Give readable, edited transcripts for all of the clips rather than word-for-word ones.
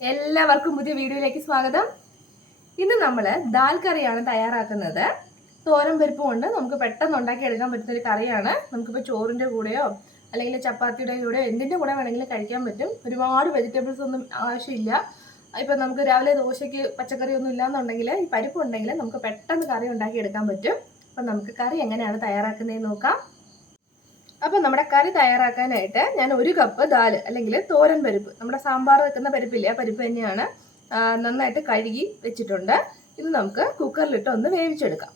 എല്ലാവർക്കും പുതിയ വീഡിയോയിലേക്ക് സ്വാഗതം. ഇന്ന് നമ്മൾ ദാൽ കറിയാണ് തയ്യാറാക്കുന്നത്. തോരൻ പരിപ്പ് കൊണ്ട് നമുക്ക് പെട്ടെന്ന് ഉണ്ടാക്കിയെടുക്കാൻ പറ്റുന്ന ഒരു കറിയാണ്. നമുക്കിപ്പോൾ ചോറിൻ്റെ കൂടെയോ അല്ലെങ്കിൽ ചപ്പാത്തിയുടെ കൂടെയോ എന്തിൻ്റെ കൂടെ വേണമെങ്കിലും കഴിക്കാൻ പറ്റും. ഒരുപാട് വെജിറ്റബിൾസ് ഒന്നും ആവശ്യമില്ല. ഇപ്പം നമുക്ക് രാവിലെ ദോശയ്ക്ക് പച്ചക്കറി ഒന്നും ഇല്ലാന്നുണ്ടെങ്കിൽ ഈ പരിപ്പ് ഉണ്ടെങ്കിൽ നമുക്ക് പെട്ടെന്ന് കറി ഉണ്ടാക്കിയെടുക്കാൻ പറ്റും. അപ്പം നമുക്ക് കറി എങ്ങനെയാണ് തയ്യാറാക്കുന്നതെന്ന് നോക്കാം. അപ്പം നമ്മുടെ കറി തയ്യാറാക്കാനായിട്ട് ഞാൻ 1 കപ്പ് ദാല് അല്ലെങ്കിൽ തോരൻ പരിപ്പ്, നമ്മുടെ സാമ്പാർ വെക്കുന്ന പരിപ്പില്ലേ, ആ പരിപ്പ് തന്നെയാണ്, നന്നായിട്ട് കഴുകി വെച്ചിട്ടുണ്ട്. ഇത് നമുക്ക് കുക്കറിലിട്ട് ഒന്ന് വേവിച്ചെടുക്കാം.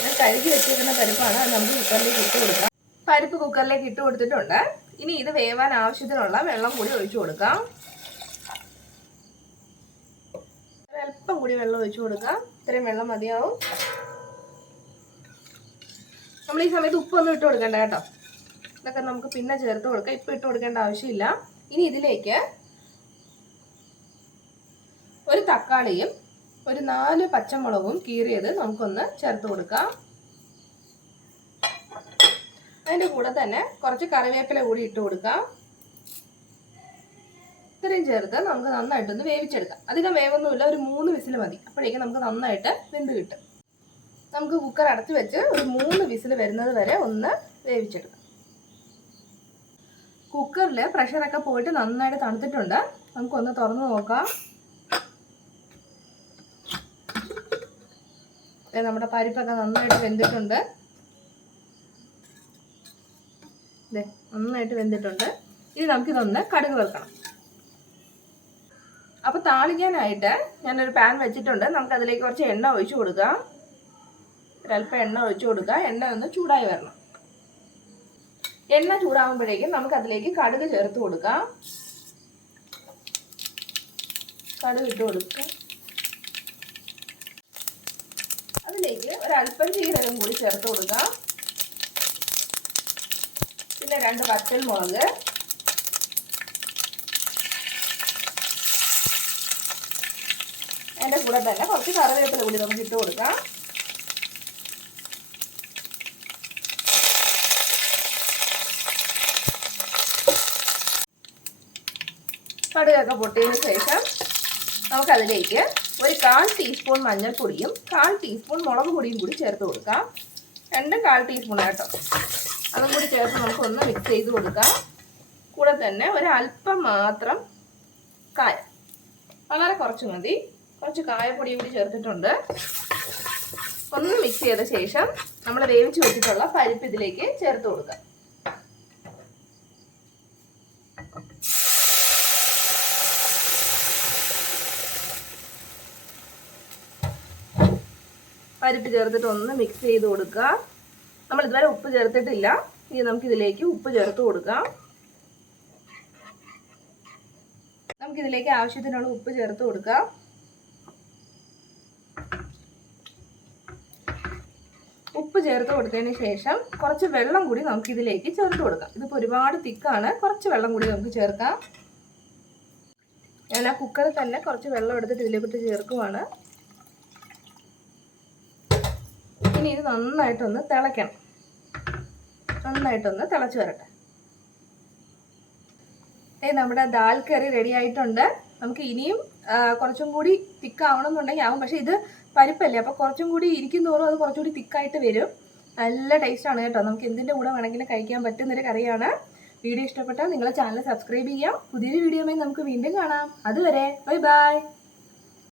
ഞാൻ കഴുകി വെച്ചിരിക്കുന്ന പരിപ്പാണ്, അത് നമുക്ക് കുക്കറിലേക്ക് ഇട്ട് കൊടുക്കാം. പരിപ്പ് കുക്കറിലേക്ക് ഇട്ട് കൊടുത്തിട്ടുണ്ട്. ഇനി ഇത് വേവാൻ ആവശ്യത്തിനുള്ള വെള്ളം കൂടി ഒഴിച്ചു കൊടുക്കാം. ഒരല്പം കൂടി വെള്ളം ഒഴിച്ചു കൊടുക്കാം. ഇത്രയും വെള്ളം മതിയാവും. നമ്മൾ ഈ സമയത്ത് ഉപ്പൊന്നും ഇട്ട് കൊടുക്കണ്ട കേട്ടോ. ഇതൊക്കെ നമുക്ക് പിന്നെ ചേർത്ത് കൊടുക്കാം. ഇപ്പം ഇട്ട് കൊടുക്കേണ്ട ആവശ്യമില്ല. ഇനി ഇതിലേക്ക് ഒരു തക്കാളിയും ഒരു 4 പച്ചമുളകും കീറിയത് നമുക്കൊന്ന് ചേർത്ത് കൊടുക്കാം. അതിൻ്റെ കൂടെ തന്നെ കുറച്ച് കറിവേപ്പില കൂടി ഇട്ട് കൊടുക്കാം. ഇത്രയും ചേർത്ത് നമുക്ക് നന്നായിട്ടൊന്ന് വേവിച്ചെടുക്കാം. അധികം വേവൊന്നുമില്ല, ഒരു 3 വിസിൽ മതി. അപ്പോഴേക്കും നമുക്ക് നന്നായിട്ട് വെന്ത് കിട്ടും. നമുക്ക് കുക്കർ അടച്ചു വെച്ച് ഒരു 3 വിസിൽ വരുന്നത് വരെ ഒന്ന് വേവിച്ചെടുക്കാം. കുക്കറിൽ പ്രഷറൊക്കെ പോയിട്ട് നന്നായിട്ട് തണുത്തിട്ടുണ്ട്. നമുക്കൊന്ന് തുറന്ന് നോക്കാം. നമ്മുടെ പരിപ്പൊക്കെ നന്നായിട്ട് വെന്തിട്ടുണ്ട്. നന്നായിട്ട് വെന്തിട്ടുണ്ട്. ഇനി നമുക്കിതൊന്ന് കടുക് വെക്കണം. അപ്പോൾ താളിക്കാനായിട്ട് ഞാനൊരു പാൻ വെച്ചിട്ടുണ്ട്. നമുക്കതിലേക്ക് കുറച്ച് എണ്ണ ഒഴിച്ചു കൊടുക്കാം. ഒരല്പം എണ്ണ ഒഴിച്ചു കൊടുക്കുക. എണ്ണ ഒന്ന് ചൂടായി വരണം. എണ്ണ ചൂടാകുമ്പോഴേക്കും നമുക്കതിലേക്ക് കടുക് ചേർത്ത് കൊടുക്കാം. കടുക് ഇട്ട് കൊടുക്കുക. അതിലേക്ക് ഒരല്പം ജീരകം കൂടി ചേർത്ത് കൊടുക്കാം. പിന്നെ 2 വറ്റൽ മുളക്, അതിൻ്റെ കൂടെ തന്നെ കുറച്ച് കറിവേപ്പില കൂടി നമുക്ക് ഇട്ട് കൊടുക്കാം. കടുകൊക്കെ പൊട്ടിയതിന് ശേഷം നമുക്കതിലേക്ക് ഒരു 1/4 ടീസ്പൂൺ മഞ്ഞൾപ്പൊടിയും 1/4 ടീസ്പൂൺ മുളക് പൊടിയും കൂടി ചേർത്ത് കൊടുക്കാം. 2 1/4 ടീസ്പൂൺ കേട്ടോ. അതും കൂടി ചേർത്ത് നമുക്കൊന്ന് മിക്സ് ചെയ്ത് കൊടുക്കാം. കൂടെ തന്നെ ഒരല്പം മാത്രം കായം, വളരെ കുറച്ച് മതി, കുറച്ച് കായപ്പൊടി കൂടി ചേർത്തിട്ടുണ്ട്. ഒന്ന് മിക്സ് ചെയ്ത ശേഷം നമ്മൾ വേവിച്ച് വെച്ചിട്ടുള്ള പരിപ്പ് ഇതിലേക്ക് ചേർത്ത് കൊടുക്കാം. പരിപ്പ് ചേർത്തിട്ട് ഒന്ന് മിക്സ് ചെയ്ത് കൊടുക്കുക. നമ്മൾ ഇതുവരെ ഉപ്പ് ചേർത്തിട്ടില്ല. ഇനി നമുക്കിതിലേക്ക് ഉപ്പ് ചേർത്ത് കൊടുക്കാം. നമുക്കിതിലേക്ക് ആവശ്യത്തിനുള്ള ഉപ്പ് ചേർത്ത് കൊടുക്കാം. ഉപ്പ് ചേർത്ത് കൊടുത്തതിന് ശേഷം കുറച്ച് വെള്ളം കൂടി നമുക്കിതിലേക്ക് ചേർത്ത് കൊടുക്കാം. ഇതിപ്പോൾ ഒരുപാട് തിക്കാണ്, കുറച്ച് വെള്ളം കൂടി നമുക്ക് ചേർക്കാം. ഞാൻ ആ കുക്കറിൽ തന്നെ കുറച്ച് വെള്ളം എടുത്തിട്ട് ഇതിലേക്കിട്ട് ചേർക്കുവാണ്. ഇനി ഇത് നന്നായിട്ടൊന്ന് തിളയ്ക്കണം. നന്നായിട്ടൊന്ന് തിളച്ച് വരട്ടെ. നമ്മുടെ ദാൽ കറി റെഡി ആയിട്ടുണ്ട്. നമുക്ക് ഇനിയും കുറച്ചും കൂടി തിക്കാവണം എന്നുണ്ടെങ്കിൽ ആവും. പക്ഷേ ഇത് പരിപ്പല്ലേ, അപ്പോൾ കുറച്ചും കൂടി ഇരിക്കും തോറും അത് കുറച്ചുകൂടി തിക്കായിട്ട് വരും. നല്ല ടേസ്റ്റാണ് കേട്ടോ. നമുക്ക് എന്തിൻ്റെ കൂടെ വേണമെങ്കിലും കഴിക്കാൻ പറ്റുന്നൊരു കറിയാണ്. വീഡിയോ ഇഷ്ടപ്പെട്ടാൽ നിങ്ങളെ ചാനൽ സബ്സ്ക്രൈബ് ചെയ്യാം. പുതിയൊരു വീഡിയോയുമായി നമുക്ക് വീണ്ടും കാണാം. അതുവരെ ബൈ ബൈ.